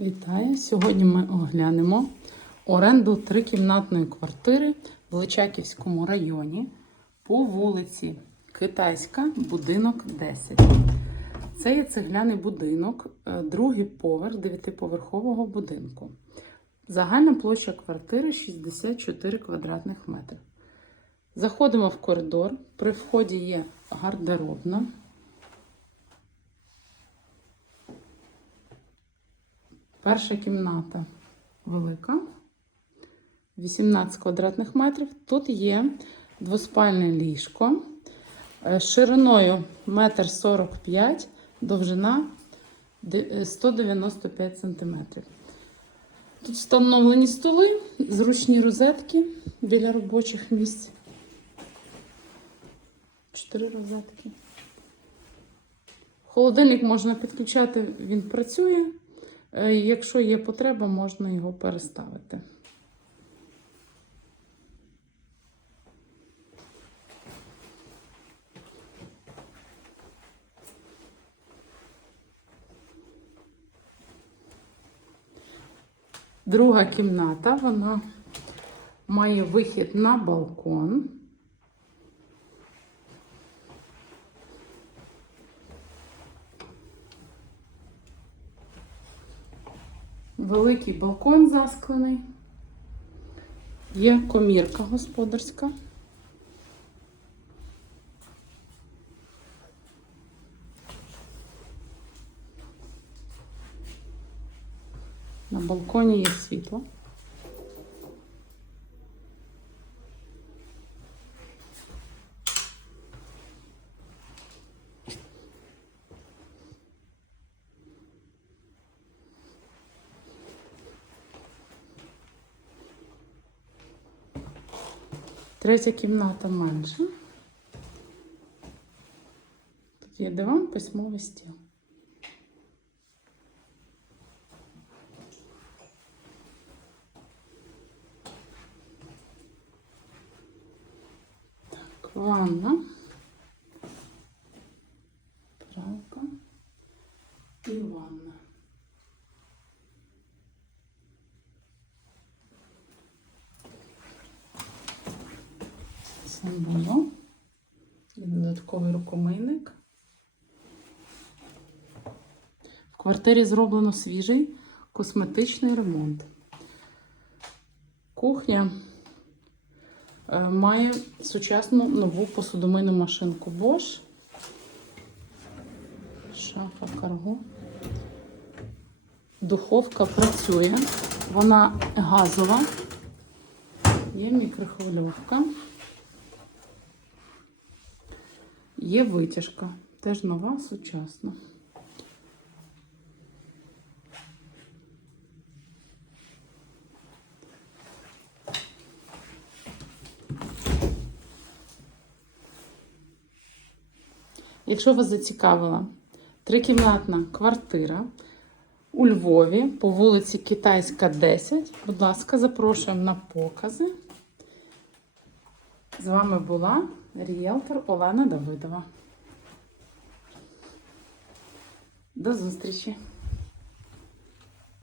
Вітаю! Сьогодні ми оглянемо оренду трикімнатної квартири в Личаківському районі по вулиці Китайська, будинок 10. Це є цегляний будинок, е, другий поверх дев'ятиповерхового будинку. Загальна площа квартири 64 квадратних метри. Заходимо в коридор. При вході є гардеробна. Перша кімната велика, 18 квадратних метрів. Тут є двоспальне ліжко е, шириною 1,45 м, довжина е, 195 см. Тут встановлені столи, зручні розетки біля робочих місць. Чотири розетки. Холодильник можна підключати, він працює. Е, Якщо є потреба, можна його переставити. Друга кімната, вона має вихід на балкон. Великий балкон засклений. Є комірка господарська. На балконі є світло. Третя кімната менша. Тут є диван, письмовий стіл. Так, ванна. Правка і ванна. І додатковий рукомийник. В квартирі зроблено свіжий косметичний ремонт. Кухня е, має сучасну нову посудомийну машинку Bosch. Шафа карго. Духовка працює. Вона газова. Є мікрохвильовка. Є витяжка, теж нова, сучасна. Якщо вас зацікавила трикімнатна квартира у Львові по вулиці Китайська, 10, будь ласка, запрошуємо на покази. З вами була ріелтор Олена Давидова. До зустрічі!